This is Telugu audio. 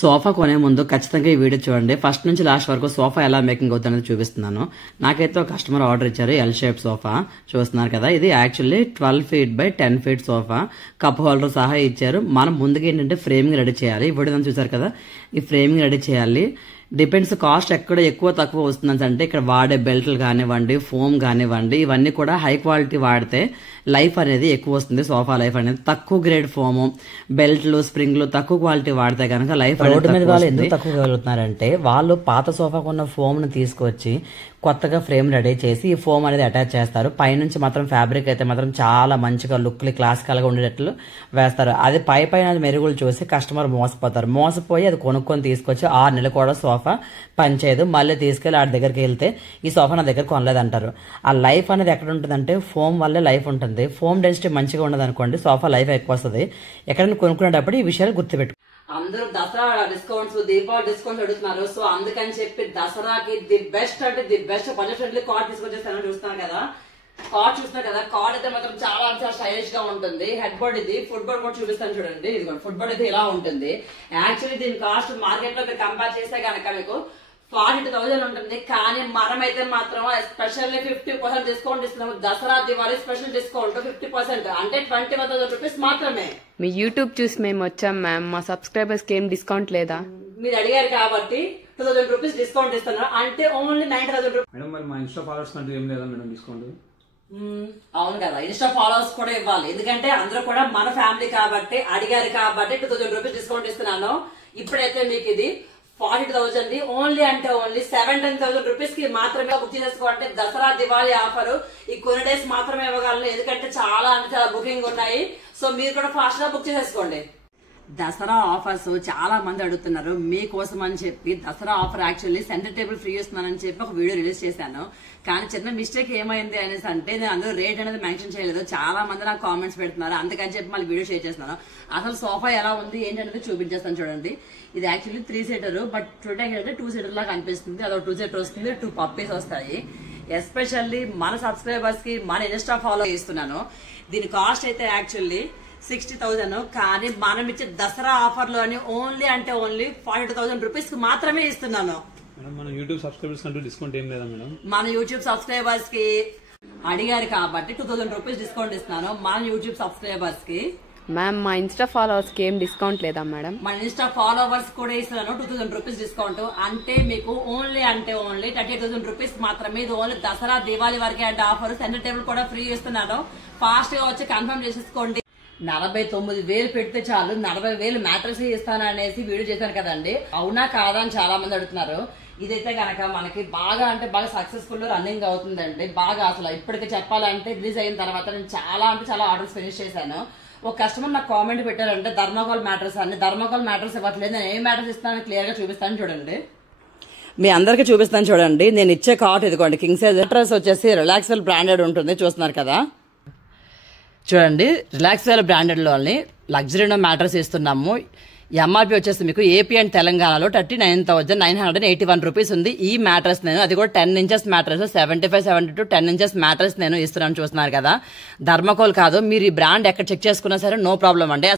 సోఫా కొనే ముందు ఖచ్చితంగా ఈ వీడియో చూడండి. ఫస్ట్ నుంచి లాస్ట్ వరకు సోఫా ఎలా మేకింగ్ అవుతుందని చూపిస్తున్నాను. నాకైతే ఒక కస్టమర్ ఆర్డర్ ఇచ్చారు ఎల్ షేప్ సోఫా. చూస్తున్నారు కదా, ఇది actually 12 feet by 10 feet sofa. Cup holder సహా ఇచ్చారు. మనం ముందుగా ఏంటంటే ఫ్రేమింగ్ రెడీ చేయాలి. ఇప్పుడు చూసారు కదా, ఈ ఫ్రేమింగ్ రెడీ చేయాలి. డిపెండ్స్ కాస్ట్ ఎక్కడ ఎక్కువ తక్కువ వస్తుందని అంటే ఇక్కడ వాడే బెల్ట్లు కానివ్వండి, ఫోమ్ కానివ్వండి, ఇవన్నీ కూడా హై క్వాలిటీ వాడితే లైఫ్ అనేది ఎక్కువ వస్తుంది. సోఫా లైఫ్ అనేది తక్కువ గ్రేడ్ ఫోమ్, బెల్ట్లు, స్ప్రింగ్లు తక్కువ క్వాలిటీ వాడితే కనుక లైఫ్ రోడ్డు మీద వాళ్ళు ఎందుకు తక్కువ వెళ్తున్నారంటే వాళ్ళు పాత సోఫాకు ఉన్న ఫోమ్ ను తీసుకొచ్చి కొత్తగా ఫ్రేమ్ రెడీ చేసి ఈ ఫోమ్ అనేది అటాచ్ చేస్తారు. పైనుంచి మాత్రం ఫ్యాబ్రిక్ అయితే మాత్రం చాలా మంచిగా లుక్లీ క్లాసికల్ గా ఉండేటట్లు వేస్తారు. అది పైన మెరుగులు చూసి కస్టమర్ మోసపోతారు. మోసపోయి అది కొనుక్కొని తీసుకొచ్చి 6 నెలలు కూడా సోఫా పనిచేయదు. మళ్ళీ తీసుకెళ్లి ఆ దగ్గరికి వెళ్తే ఈ సోఫా నా దగ్గర కొనలేదంటారు. ఆ లైఫ్ అనేది ఎక్కడ ఉంటుందంటే ఫోమ్ వల్లే లైఫ్ ఉంటుంది. ఫోమ్ డెన్సిటీ మంచిగా ఉండదు అనుకోండి, సోఫా లైఫ్ ఎక్కువ వస్తుంది. ఎక్కడైనా కొనుక్కునేటప్పుడు ఈ విషయాలు గుర్తుపెట్టు. అందరూ దసరా డిస్కౌంట్స్, దీపావళి డిస్కౌంట్స్ అడుగుతున్నారు. సో అందుకని చెప్పి దసరాకి ది బెస్ట్ అంటే the best budget friendly card తీసుకొచ్చేస్తాను. చూస్తున్నారు కదా, కార్డ్ చూస్తున్నారు కదా, కార్డ్ అయితే మాత్రం చాలా చాలా స్టైలిష్ గా ఉంటుంది. హెడ్ బోర్డ్ ఇది, ఫుట్ బోర్డ్ కూడా చూపిస్తాను చూడండి. ఇది ఫుట్ బోర్డ్ అయితే ఇలా ఉంటుంది. యాక్చువల్లీ దీని కాస్ట్ మార్కెట్ లో కంపేర్ చేస్తే కనుక మీకు 42,000 ఉంటుంది. కానీ మనమైతే మాత్రం స్పెషల్లీ 50% డిస్కౌంట్ ఇస్తున్నాము. దసరా దివాళీ స్పెషల్ డిస్కౌంట్ 50%, అంటే 21,000 రూపీస్ మాత్రమే. మీ యూట్యూబ్ చూసి మేము వచ్చాం మ్యామ్, మా సబ్స్క్రైబర్స్ కి ఏం డిస్కౌంట్ లేదా? మీరు అడిగారు కాబట్టి 2,000 రూపీస్ డిస్కౌంట్ ఇస్తున్నారు, అంటే ఓన్లీ 90,000 రూపీస్. మేడం మరి మా ఇన్స్టా ఫాలోవర్స్ కంటే ఏం లేదా మేడం డిస్కౌంట్? అవును కదా, ఇన్స్టా ఫాలోవర్స్ కూడా ఇవ్వాలి. ఎందుకంటే అందరూ కూడా మన ఫ్యామిలీ కాబట్టి అడిగారు కాబట్టి 2,000 రూపీస్ డిస్కౌంట్ ఇస్తున్నాను. ఇప్పుడైతే మీకు ఇది 42,000 ఓన్లీ అంటే ఓన్లీ 17,000 రూపీస్ కి మాత్రమే బుక్ చేసుకోవాలంటే దసరా దివాళీ ఆఫర్ ఈ కొన్ని డేస్ మాత్రమే ఇవ్వగలను. ఎందుకంటే చాలా అంటే చాలా బుకింగ్ ఉన్నాయి. సో మీరు కూడా ఫాస్ట్ గా బుక్ చేసేసుకోండి. దసరా ఆఫర్స్ చాలా మంది అడుగుతున్నారు. మీకోసం అని చెప్పి Dasara offer actually center table free ఇస్తున్నానని చెప్పి ఒక వీడియో రిలీజ్ చేశాను. కానీ చిన్న మిస్టేక్ ఏమైంది అనేసి అంటే నేను అందులో రేట్ అనేది మెన్షన్ చేయలేదు. చాలా మంది నాకు కామెంట్స్ పెడుతున్నారు, అందుకని చెప్పి మళ్ళీ వీడియో షేర్ చేస్తున్నాను. అసలు సోఫా ఎలా ఉంది ఏంటనేది చూపించేస్తాను చూడండి. ఇది యాక్చువల్లీ 3 seater, బట్ చూడడానికి అయితే 2 seater లాగా అనిపిస్తుంది. అదొక 2 seater వస్తుంది, 2 పప్పీస్ వస్తాయి. ఎస్పెషల్లీ మన సబ్స్క్రైబర్స్ కి మన ఇన్స్టా ఫాలో చేస్తున్నాను. దీని కాస్ట్ అయితే యాక్చువల్లీ 60,000, కానీ మనం ఇచ్చే దసరా ఆఫర్ లోని ఓన్లీ అంటే ఓన్లీ 42,000 రూపీస్ కి మాత్రమే ఇస్తున్నాను. మన యూట్యూబ్ సబ్స్క్రైబర్స్ కంటూ డిస్కౌంట్ ఏం లేదా మేడం? మన యూట్యూబ్ సబ్స్క్రైబర్స్ కి అడిగారు కాబట్టి 2,000 రూపీస్ డిస్కౌంట్ ఇస్తున్నాను మన యూట్యూబ్ సబ్స్క్రైబర్స్ కి. మ్యామ్ మా ఇన్స్టా ఫాలోవర్స్ కి ఏం డిస్కౌంట్ లేదా మేడం? మన ఇన్స్టా ఫాలోవర్స్ కూడా ఇస్తున్నాను 2,000 రూపీస్ డిస్కౌంట్, అంటే మీకు ఓన్లీ అంటే ఓన్లీ 38,000 రూపీస్ మాత్రమే. ఇది ఓన్లీ దసరా దివాళీ వరకే అంటే ఆఫర్. సెంటర్ టేబుల్ కూడా ఫ్రీ ఇస్తున్నాను. ఫాస్ట్ గా వచ్చి కన్ఫర్మ్ చేసేసుకోండి. 49,000 పెడితే చాలు 40,000 మ్యాట్రస్ ఇస్తాను అనేసి వీడియో చేశాను కదండి. అవునా కాదా అని చాలా మంది అడుగుతున్నారు. ఇదైతే కనుక మనకి బాగా అంటే బాగా సక్సెస్ఫుల్ రన్నింగ్ అవుతుందండి. బాగా అసలు ఇప్పటికి చెప్పాలంటే రిలీజ్ అయిన తర్వాత నేను చాలా అంటే చాలా ఆర్డర్స్ ఫినిష్ చేశాను. ఒక కస్టమర్ నాకు కామెంట్ పెట్టారంటే థర్మాకోల్ మ్యాట్రస్ అని. థర్మాకోల్ మ్యాట్రస్ ఇవ్వట్లేదు, నేను ఏ మ్యాట్రస్ ఇస్తానని క్లియర్ గా చూపిస్తాను చూడండి. మీ అందరికి చూపిస్తాను చూడండి. నేను ఇచ్చే కాట్ ఇదిగోండి, కింగ్ సైజ్ మ్యాట్రస్ వచ్చేసి రిలాక్స్వెల్ బ్రాండెడ్ ఉంటుంది. చూస్తున్నారు కదా, చూడండి రిలాక్స్వెల్ బ్రాండెడ్ లోని లగ్జరీ మ్యాట్రస్ ఇస్తున్నాము. ఎంఆర్పీ వచ్చేసి మీకు ఏపీ అండ్ తెలంగాణలో 39,981 రూపీస్ ఉంది. ఈ మ్యాట్రస్ నేను అది కూడా 10 inches మ్యాట్రస్ 75-72 10 inches మ్యాట్రస్ నేను ఇస్తున్నాను. చూస్తున్నారు కదా, థర్మాకోల్ కాదు. మీరు ఈ బ్రాండ్ ఎక్కడ చెక్ చేసుకున్నా సరే నో ప్రాబ్లం అండి.